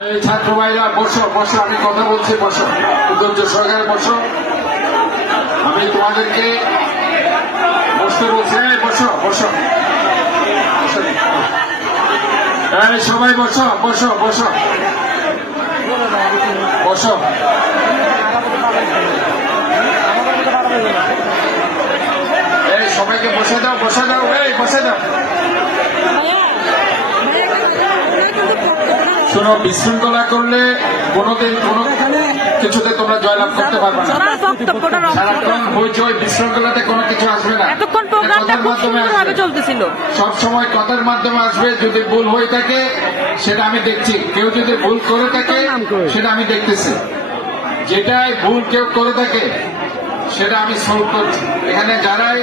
এই ছাত্র ভাইরা বসো বসো, আমি কথা বলছি, বসো, ধৈর্য সহকারে বসো। আমি তোমাদেরকে বসতে বলছি, বসো বসো, এই সবাই বসো বসো বসো বসো। এই সবাইকে বসে দাও, বসে দাও, এই বসে দাও। শোনো, বিশৃঙ্খলা করলে কোনোদিন কোনো কিছুতে তোমরা জয়লাভ করতে পারবে না। সারাক্ষণ হইচই বিশৃঙ্খলাতে কোনো কিছু আসবে না। কথার মাধ্যমে চলতেছিল, সবসময় কথার মাধ্যমে আসবে। যদি ভুল হয়ে থাকে সেটা আমি দেখছি, কেউ যদি ভুল করে থাকে সেটা আমি দেখতেছি। যেটাই ভুল কেউ করে থাকে সেটা আমি সলভ করছি। এখানে যারাই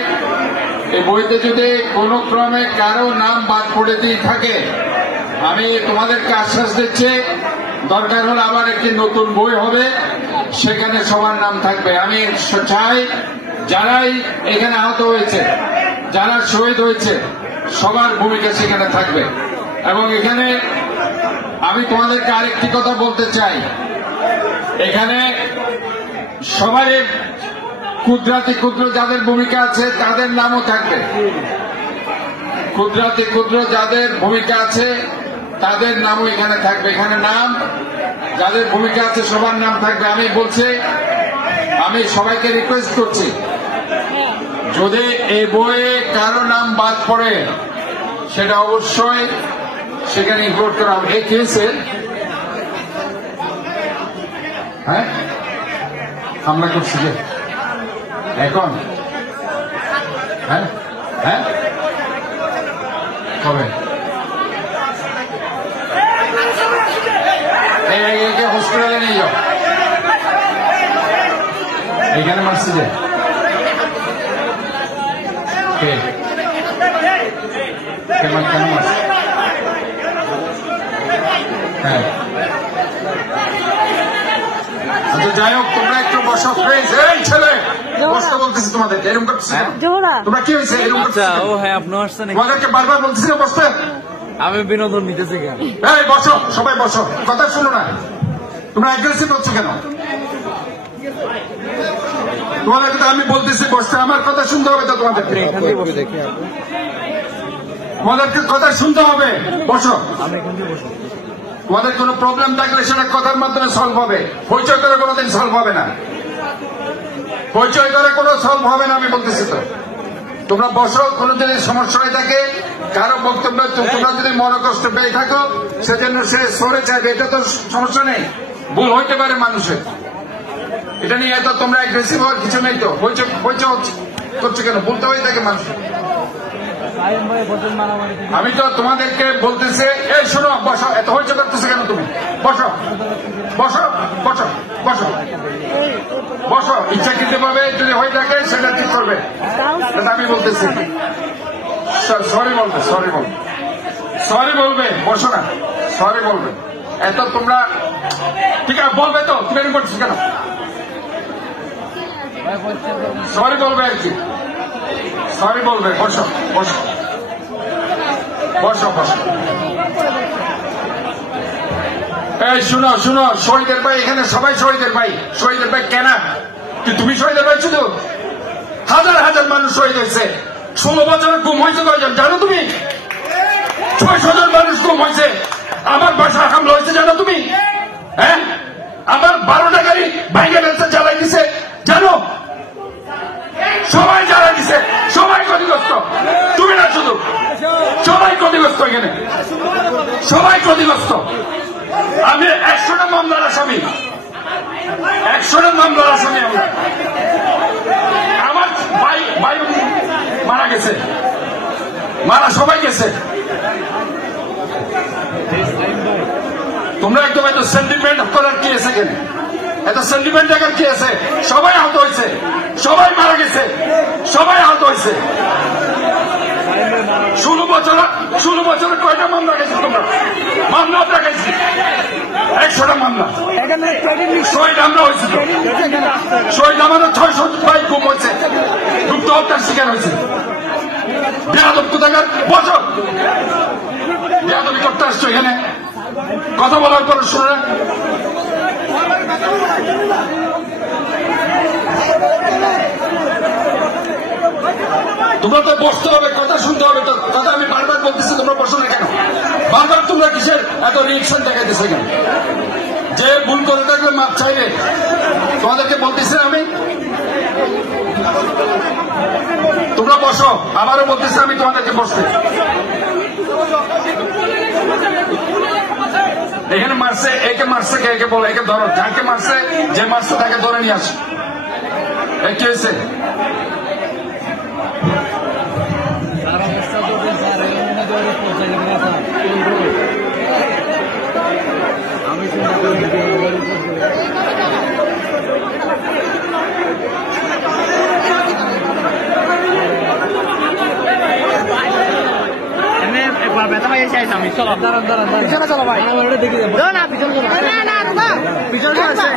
এই বইতে যদি কোনো ক্রমে কারো নাম বাদ পড়ে দিয়ে থাকে, আমি তোমাদেরকে আশ্বাস দিচ্ছি, দরকার হলে আবার একটি নতুন বই হবে, সেখানে সবার নাম থাকবে। আমি চাই যারাই এখানে আহত হয়েছে, যারা শহীদ হয়েছে, সবার ভূমিকা সেখানে থাকবে। এবং এখানে আমি তোমাদেরকে আরেকটি কথা বলতে চাই, এখানে সবাই ক্ষুদ্রাতি ক্ষুদ্র যাদের ভূমিকা আছে তাদের নামও থাকবে। ক্ষুদ্রাতি ক্ষুদ্র যাদের ভূমিকা আছে তাদের নামও এখানে থাকবে। এখানে নাম যাদের ভূমিকা আছে সবার নাম থাকবে। আমি বলছি, আমি সবাইকে রিকোয়েস্ট করছি, যদি এই বইয়ে কারো নাম বাদ পড়ে সেটা অবশ্যই সেখানে ইনক্লুড করা হবে। এই কেসে হ্যাঁ হামলা করছি যে এখন হ্যাঁ হ্যাঁ কবে হসপিটালে নিয়ে যাও। এইখানে মারছি যে কেন মারছি? হ্যাঁ, যাই হোক, তোমরা একটু বসো প্লিজ। এই ছেলে বসতে বলতেছি তোমাদেরকে, এরকম করতেছি তোমরা, কি হয়েছে এরকম করতেছি? তোমাদেরকে বারবার বলতেছি না বসতে। আমি বিনোদন নিতেছি কেন? এই বসো, সবাই বসো, কথা শুনো না। তোমরা অ্যাগ্রেসিভ হচ্ছ কেন? তোমাদেরকে তো আমি বলতেছি বসতে, আমার কথা শুনতে হবে তো তোমাদেরকে। তোমাদেরকে কথা শুনতে হবে, বসো। তোমাদের কোনো প্রবলেম থাকলে সেটা কথার মাধ্যমে সলভ হবে, পরিচয় করে কোনোদিন সলভ হবে না। পরিচয় করে কোনো সলভ হবে না, আমি বলতেছি তো। তোমরা বসো, কোনো যদি সমস্যা হয়ে থাকে, কারো বক্তব্য তোমরা যদি মনে কষ্ট পেয়ে থাকো, সেজন্য সে সরে চাইবে, এটা তো সমস্যা নেই। ভুল হইতে পারে মানুষের, এটা নিয়ে এত তোমরা অ্যাগ্রেসিভ হওয়ার কিছু নেই তো। পরিচয় করছো কেন? ভুলতে হয়ে থাকে মানুষের। আমি তো তোমাদেরকে বলতেছি, এই শোনো, বসো, এত হইচই করতেছো কেন তুমি? বসো বসো বসো বসো বসো। ইচ্ছাকৃত ভাবে যদি হয়ে থাকে সেটা ঠিক করবে, এটা আমি বলতেছি। সরি বলবে, সরি বলবে, সরি বলবে, বসো না, সরি বলবে। এত তোমরা ঠিক আছে বলবে তো, তুমি এরকম করছিস কেন? সরি বলবে আর কি, সরি বলবে। বসো বসো বসো বসো। এই শুনো শুনো, শহীদের ভাই এখানে সবাই শহীদের ভাই। শহীদের ভাই কেন? তুমি শহীদের ভাই? শুধু হাজার হাজার মানুষ শহীদ হয়েছে। 16 বছরের গুম হয়েছে কয়জন জানো তুমি? 600 জন মানুষ গুম হয়েছে। আমার বাসা হামলা হয়েছে জানো তুমি? হ্যাঁ, আমার 12টা গাড়ি ভাইগে ফেলছে, জ্বালাই দিছে জানো? সবাই জ্বালাই দিছে, সবাই ক্ষতিগ্রস্ত। তুমি না শুধু, সবাই ক্ষতিগ্রস্ত, এখানে সবাই ক্ষতিগ্রস্ত। আমি 100টা মামলার আসামি, 100টা মামলার আসামি আমরা। আমার ভাই মারা গেছে, মারা সবাই গেছে। তোমরা একদম এত সেন্টিমেন্ট করার কি আছে এখানে? এত সেন্টিমেন্ট দেখার কি আছে? সবাই আহত হয়েছে, সবাই মারা গেছে, সবাই আহত হয়েছে। 16 বছরে কয়টা মামলা গেছে তোমরা? মামলা আমরা গেছি 100টা মামলা। শহীদ আমরা হয়েছে তো, শহীদ আমাদের 600 ভাই গুম হয়েছে, গুপ্ত হত্যার শিকার হয়েছে। বেয়াদব কোথাকার, বছর বেয়াদবি করতে আসছো এখানে। কথা বলার পর শোনা তোমরা তো বসতে হবে, কথা শুনতে হবে। তো কথা আমি বারবার বলতেছি, তোমরা বসো না কেন? বারবার তোমরা কিসের এত রিয়েকশন দেখাইতেছে কেন? যে ভুল করে থাকলে মাপ চাইবে, তোমাদেরকে বলতেছি আমি। তোমরা বসো, আবারও বলতেছি আমি তোমাদেরকে বসতে। এখানে মারছে, একে মারছে কে, একে বলো, একে ধরো। যাকে মারছে, যে মারছে তাকে ধরে নিয়ে আসো। কি হয়েছে? আমি চিন্তা করি ব্যথা হয়ে যাই আমি। চলো পিছনে চলো ভাই, দেখি না পিছনে চলো, পিছনে আসো,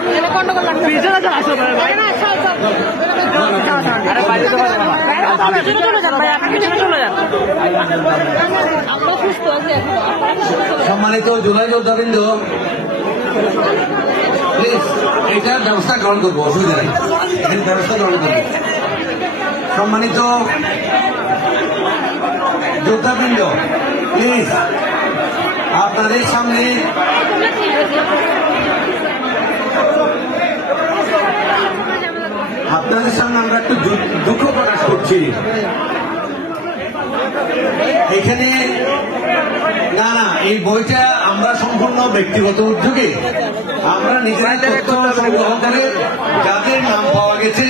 পিছনে চলো, আসো ভাই। আরে বাইরে তো পারবো না, পিছনে চলে যান ভাই, আপনি পিছনে চলে যান। আমরা সুস্থ আছি এখন। সম্মানিত জুলাই যোদ্ধাবৃন্দ, প্লিজ এইটার ব্যবস্থা গ্রহণ করবো, অসুবিধা নেই, এখানে ব্যবস্থা গ্রহণ করবো। সম্মানিত যোদ্ধাবৃন্দ, প্লিজ আপনাদের সামনে আমরা একটু দুঃখ প্রকাশ করছি। এখানে না, এই বইটা আমরা সম্পূর্ণ ব্যক্তিগত উদ্যোগে আমরা নিজেরা তথ্য সংগ্রহ করে যাদের নাম পাওয়া গেছে